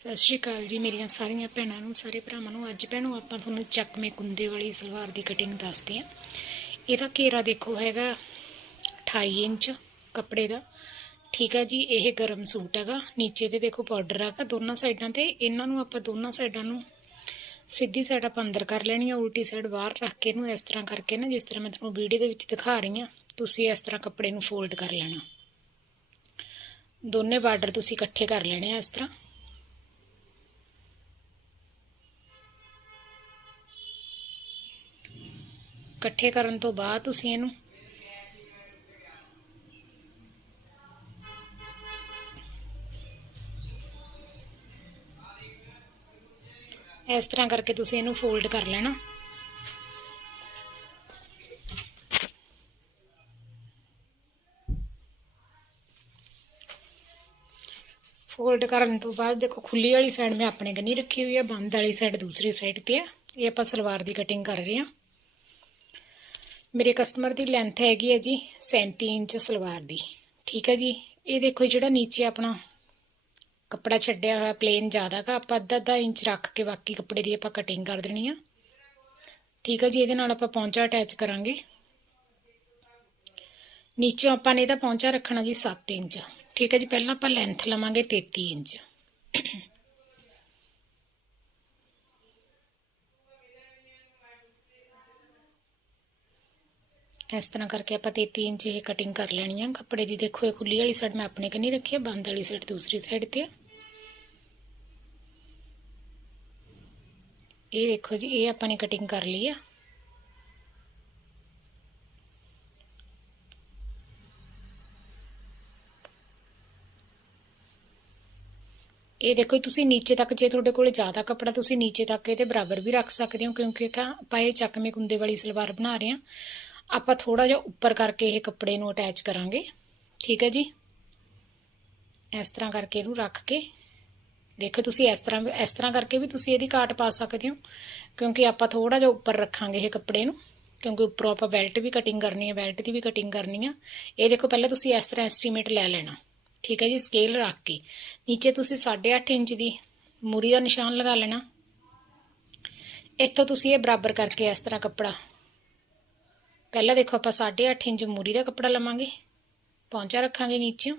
ਸਤਿ ਸ਼੍ਰੀ ਅਕਾਲ ਜੀ, ਮੇਰੀਆਂ ਸਾਰੀਆਂ ਭੈਣਾਂ ਨੂੰ, ਸਾਰੇ ਭਰਾਵਾਂ ਨੂੰ। ਅੱਜ ਭੈਣੋ, ਆਪਾਂ ਤੁਹਾਨੂੰ ਚੱਕਵੇਂ ਕੁੰਦੇ ਵਾਲੀ ਸਲਵਾਰ ਦੀ ਕਟਿੰਗ ਦੱਸਦੇ ਹਾਂ। ਇਹਦਾ ਘੇਰਾ ਦੇਖੋ ਹੈਗਾ 28 ਇੰਚ ਕੱਪੜੇ ਦਾ। ਠੀਕ ਹੈ ਜੀ, ਇਹ ਗਰਮ ਸੂਟ ਹੈਗਾ। ਨੀਚੇ ਤੇ ਦੇਖੋ ਬਾਰਡਰ ਹੈਗਾ। ਦੋਨਾਂ ਸਾਈਡਾਂ ਤੇ ਇਹਨਾਂ ਨੂੰ ਆਪਾਂ ਦੋਨਾਂ ਸਾਈਡਾਂ ਨੂੰ ਸਿੱਧੀ ਸਾਈਡ ਆਪਾਂ ਅੰਦਰ ਕਰ ਲੈਣੀ ਆ, ਉਲਟੀ ਸਾਈਡ ਬਾਹਰ ਰੱਖ ਕੇ ਇਹਨੂੰ ਇਸ ਤਰ੍ਹਾਂ ਕਰਕੇ ਨਾ, ਜਿਸ ਤਰ੍ਹਾਂ ਮੈਂ ਤੁਹਾਨੂੰ ਵੀਡੀਓ ਦੇ ਵਿੱਚ ਦਿਖਾ ਰਹੀ ਹਾਂ, ਤੁਸੀਂ ਇਸ ਤਰ੍ਹਾਂ ਕੱਪੜੇ ਨੂੰ ਫੋਲਡ ਕਰ ਲੈਣਾ। ਦੋਨੇ ਬਾਰਡਰ ਤੁਸੀਂ ਇਕੱਠੇ ਕਰ ਲੈਣੇ ਆ ਇਸ ਤਰ੍ਹਾਂ। ਇਕੱਠੇ ਕਰਨ ਤੋਂ ਬਾਅਦ ਤੁਸੀਂ ਇਹਨੂੰ ਇਸ ਤਰ੍ਹਾਂ ਕਰਕੇ ਤੁਸੀਂ ਇਹਨੂੰ ਫੋਲਡ ਕਰ ਲੈਣਾ। ਫੋਲਡ ਕਰਨ ਤੋਂ ਬਾਅਦ ਦੇਖੋ ਖੁੱਲੀ ਵਾਲੀ ਸਾਈਡ ਮੈਂ ਆਪਣੇ ਕੰਨੀ ਰੱਖੀ ਹੋਈ ਹੈ ਬੰਦ ਵਾਲੀ ਸਾਈਡ ਦੂਸਰੀ ਸਾਈਡ ਤੇ ਹੈ ਇਹ ਆਪਾਂ ਸਲਵਾਰ ਦੀ ਕਟਿੰਗ ਕਰ ਰਹੇ ਹਾਂ ਮੇਰੇ ਕਸਟਮਰ ਦੀ ਲੈਂਥ ਹੈਗੀ ਹੈ ਜੀ 37 ਇੰਚ ਸਲਵਾਰ ਦੀ। ਠੀਕ ਹੈ ਜੀ? ਇਹ ਦੇਖੋ ਜਿਹੜਾ ਨੀਚੇ ਆਪਣਾ ਕੱਪੜਾ ਛੱਡਿਆ ਹੋਇਆ ਪਲੇਨ ਜ਼ਿਆਦਾ ਕਾ ਆਪਾਂ ਅੱਧਾ ਅੱਧਾ ਇੰਚ ਰੱਖ ਕੇ ਬਾਕੀ ਕੱਪੜੇ ਦੀ ਆਪਾਂ ਕਟਿੰਗ ਕਰ ਦੇਣੀ ਆ। ਠੀਕ ਹੈ ਜੀ? ਇਹਦੇ ਨਾਲ ਆਪਾਂ ਪੌਂਚਾ ਅਟੈਚ ਕਰਾਂਗੇ। ਨੀਚੋਂ ਆਪਾਂ ਨੇ ਇਹਦਾ ਪੌਂਚਾ ਰੱਖਣਾ ਜੀ 7 ਇੰਚ। ਠੀਕ ਹੈ ਜੀ? ਪਹਿਲਾਂ ਆਪਾਂ ਲੈਂਥ ਲਵਾਂਗੇ 33 ਇੰਚ। ਇਸ ਤਰ੍ਹਾਂ ਕਰਕੇ ਆਪਾਂ 33 ਇੰਚ ਇਹ ਕਟਿੰਗ ਕਰ ਲੈਣੀ ਆ ਕੱਪੜੇ ਦੀ ਦੇਖੋ, ਇਹ ਖੁੱਲੀ ਵਾਲੀ ਸਾਈਡ ਮੈਂ ਆਪਣੇ ਕੰਨੀ ਰੱਖੀ ਆ, ਬੰਦ ਵਾਲੀ ਸਾਈਡ ਦੂਸਰੀ ਸਾਈਡ ਤੇ ਆ। ਇਹ ਦੇਖੋ ਜੀ, ਇਹ ਆਪਾਂ ਨੇ ਕਟਿੰਗ ਕਰ ਲਈ ਆ। ਇਹ ਦੇਖੋ ਤੁਸੀਂ ਨੀਚੇ ਤੱਕ, ਜੇ ਤੁਹਾਡੇ ਕੋਲ ਜ਼ਿਆਦਾ ਕੱਪੜਾ, ਤੁਸੀਂ ਨੀਚੇ ਤੱਕ ਇਹਦੇ ਬਰਾਬਰ ਵੀ ਰੱਖ ਸਕਦੇ ਹੋ, ਕਿਉਂਕਿ ਤਾਂ ਆਪਾਂ ਇਹ ਚੱਕਵੇਂ ਕੁੰਦੇ ਵਾਲੀ ਸਲਵਾਰ ਬਣਾ ਰਹੇ ਹਾਂ। ਆਪਾਂ ਥੋੜਾ ਜਿਹਾ ਉੱਪਰ ਕਰਕੇ ਇਹ ਕੱਪੜੇ ਨੂੰ ਅਟੈਚ ਕਰਾਂਗੇ। ਠੀਕ ਹੈ ਜੀ? ਇਸ ਤਰ੍ਹਾਂ ਕਰਕੇ ਇਹਨੂੰ ਰੱਖ ਕੇ। ਦੇਖੋ ਤੁਸੀਂ ਇਸ ਤਰ੍ਹਾਂ ਇਸ ਤਰ੍ਹਾਂ ਕਰਕੇ ਵੀ ਤੁਸੀਂ ਇਹਦੀ ਕਾਟ ਪਾ ਸਕਦੇ ਹੋ। ਕਿਉਂਕਿ ਆਪਾਂ ਥੋੜਾ ਜਿਹਾ ਉੱਪਰ ਰੱਖਾਂਗੇ ਇਹ ਕੱਪੜੇ ਨੂੰ। ਕਿਉਂਕਿ ਉੱਪਰੋਂ ਆਪਾਂ ਬੈਲਟ ਵੀ ਕਟਿੰਗ ਕਰਨੀ ਹੈ ਬੈਲਟ ਦੀ ਵੀ ਕਟਿੰਗ ਕਰਨੀ ਆ। ਇਹ ਦੇਖੋ ਪਹਿਲਾਂ ਤੁਸੀਂ ਇਸ ਤਰ੍ਹਾਂ ਐਸਟੀਮੇਟ ਲੈ ਲੈਣਾ। ਠੀਕ ਹੈ ਜੀ? ਸਕੇਲ ਰੱਖ ਕੇ। ਨੀਚੇ ਤੁਸੀਂ 8.5 ਇੰਚ ਦੀ ਮੂਰੀ ਦਾ ਨਿਸ਼ਾਨ ਲਗਾ ਲੈਣਾ। ਇੱਥੋਂ ਤੁਸੀਂ ਇਹ ਬਰਾਬਰ ਕਰਕੇ ਇਸ ਤਰ੍ਹਾਂ ਕੱਪੜਾ ਪਹਿਲਾਂ ਦੇਖੋ ਆਪਾਂ 8.5 ਇੰਚ ਮੂਰੀ ਦਾ ਕੱਪੜਾ ਲਵਾਂਗੇ। ਪੌਂਚਾ ਰੱਖਾਂਗੇ ਨੀਚੇ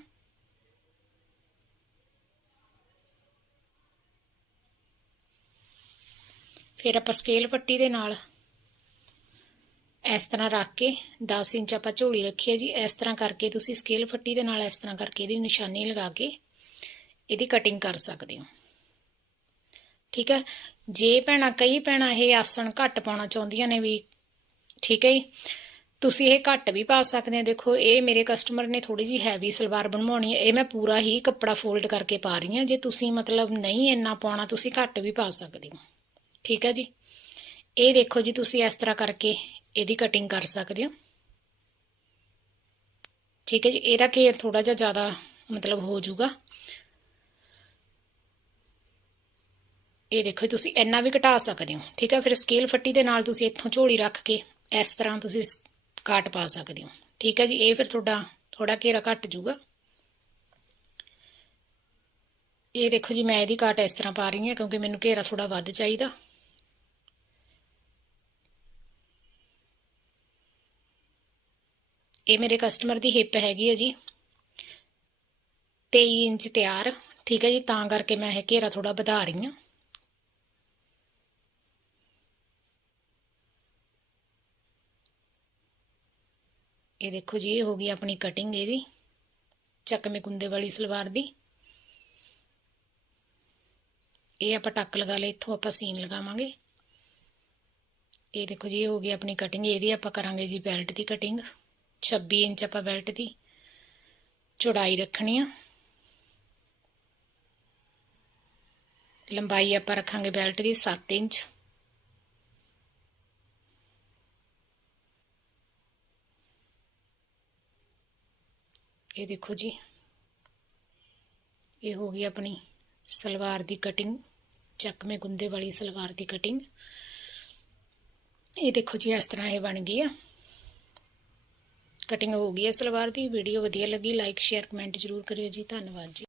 ਫਿਰ ਆਪਾਂ ਸਕੇਲ ਪੱਟੀ ਦੇ ਨਾਲ ਇਸ ਤਰ੍ਹਾਂ ਰੱਖ ਕੇ 10 ਇੰਚ ਆਪਾਂ ਝੋਲੀ ਰੱਖੀ ਹੈ ਜੀ। ਇਸ ਤਰ੍ਹਾਂ ਕਰਕੇ ਤੁਸੀਂ ਸਕੇਲ ਪੱਟੀ ਦੇ ਨਾਲ ਇਸ ਤਰ੍ਹਾਂ ਕਰਕੇ ਇਹਦੀ ਨਿਸ਼ਾਨੀ ਲਗਾ ਕੇ ਇਹਦੀ ਕਟਿੰਗ ਕਰ ਸਕਦੇ ਹੋ। ਠੀਕ ਹੈ? ਜੇ ਭੈਣਾ, ਕਈ ਭੈਣਾ ਇਹ ਆਸਣ ਘੱਟ ਪਾਉਣਾ ਚਾਹੁੰਦੀਆਂ ਨੇ ਵੀ, ਠੀਕ ਹੈ ਜੀ? ਤੁਸੀਂ ਇਹ ਘੱਟ ਵੀ ਪਾ ਸਕਦੇ ਆ। ਦੇਖੋ, ਇਹ ਮੇਰੇ ਕਸਟਮਰ ਨੇ ਥੋੜੀ ਜੀ ਹੈਵੀ ਸਲਵਾਰ ਬਣਵਾਉਣੀ ਹੈ। ਇਹ ਮੈਂ ਪੂਰਾ ਹੀ ਕੱਪੜਾ ਫੋਲਡ ਕਰਕੇ ਪਾ ਰਹੀ ਹਾਂ। ਜੇ ਤੁਸੀਂ ਮਤਲਬ ਨਹੀਂ ਇੰਨਾ ਪਾਉਣਾ, ਤੁਸੀਂ ਘੱਟ ਵੀ ਪਾ ਸਕਦੇ ਹੋ। ਠੀਕ ਹੈ ਜੀ? ਇਹ ਦੇਖੋ ਜੀ, ਤੁਸੀਂ ਇਸ ਤਰ੍ਹਾਂ ਕਰਕੇ ਇਹਦੀ ਕਟਿੰਗ ਕਰ ਸਕਦੇ ਹੋ। ਠੀਕ ਹੈ ਜੀ? ਇਹਦਾ ਘੇਰ ਥੋੜਾ ਜਿਹਾ ਜ਼ਿਆਦਾ ਮਤਲਬ ਹੋ ਜਾਊਗਾ। ਇਹ ਦੇਖੋ ਤੁਸੀਂ ਇੰਨਾ ਵੀ ਘਟਾ ਸਕਦੇ ਹੋ। ਠੀਕ ਹੈ? ਫਿਰ ਸਕੇਲ ਫੱਟੀ ਦੇ ਨਾਲ ਤੁਸੀਂ ਇੱਥੋਂ ਝੋਲੀ ਰੱਖ ਕੇ ਇਸ ਤਰ੍ਹਾਂ ਤੁਸੀਂ ਕਾਟ ਪਾ ਸਕਦੇ ਹੋ। ਠੀਕ ਹੈ ਜੀ, ਇਹ ਫਿਰ ਤੁਹਾਡਾ ਥੋੜਾ ਘੇਰਾ ਘਟ ਜੂਗਾ ਇਹ ਦੇਖੋ ਜੀ, ਮੈਂ ਇਹਦੀ ਕਾਟ ਇਸ ਤਰ੍ਹਾਂ ਪਾ ਰਹੀ ਹਾਂ ਕਿਉਂਕਿ ਮੈਨੂੰ ਘੇਰਾ ਥੋੜਾ ਵੱਧ ਚਾਹੀਦਾ। ਇਹ ਮੇਰੇ ਕਸਟਮਰ ਦੀ ਹਿੱਪ ਹੈਗੀ ਹੈ ਜੀ 23 ਇੰਚ ਤਿਆਰ। ਠੀਕ ਹੈ ਜੀ, ਤਾਂ ਕਰਕੇ ਮੈਂ ਇਹ ਘੇਰਾ ਥੋੜਾ ਵਧਾ ਰਹੀ ਹਾਂ। ਇਹ ਦੇਖੋ ਜੀ, ਇਹ ਹੋ ਗਈ ਆਪਣੀ ਕਟਿੰਗ ਇਹਦੀ ਚੱਕਮੇ ਕੁੰਦੇ ਵਾਲੀ ਸਲਵਾਰ ਦੀ। ਇਹ ਆਪਾਂ ਟੱਕ ਲਗਾ ਲਏ, ਇੱਥੋਂ ਆਪਾਂ ਸੀਨ ਲਗਾਵਾਂਗੇ। ਇਹ ਦੇਖੋ ਜੀ, ਇਹ ਹੋ ਗਈ ਆਪਣੀ ਕਟਿੰਗ ਇਹਦੀ ਆਪਾਂ ਕਰਾਂਗੇ ਜੀ ਬੈਲਟ ਦੀ ਕਟਿੰਗ 26 ਇੰਚ ਆਪਾਂ ਬੈਲਟ ਦੀ ਚੌੜਾਈ ਰੱਖਣੀ ਆ। ਲੰਬਾਈ ਆਪਾਂ ਰੱਖਾਂਗੇ ਬੈਲਟ ਦੀ 7 ਇੰਚ। ਇਹ ਦੇਖੋ ਜੀ, ਇਹ ਹੋ ਗਈ ਆਪਣੀ ਸਲਵਾਰ ਦੀ ਕਟਿੰਗ ਚੱਕਵੇਂ ਗੁੰਦੇ ਵਾਲੀ ਸਲਵਾਰ ਦੀ ਕਟਿੰਗ ਇਹ ਦੇਖੋ ਜੀ, ਇਸ ਤਰ੍ਹਾਂ ਇਹ ਬਣ ਗਈ ਆ। ਕਟਿੰਗ ਹੋ ਗਈ ਹੈ ਸਲਵਾਰ ਦੀ। ਵੀਡੀਓ ਵਧੀਆ ਲੱਗੀ ਲਾਈਕ ਸ਼ੇਅਰ ਕਮੈਂਟ ਜ਼ਰੂਰ ਕਰਿਓ ਜੀ। ਧੰਨਵਾਦ ਜੀ।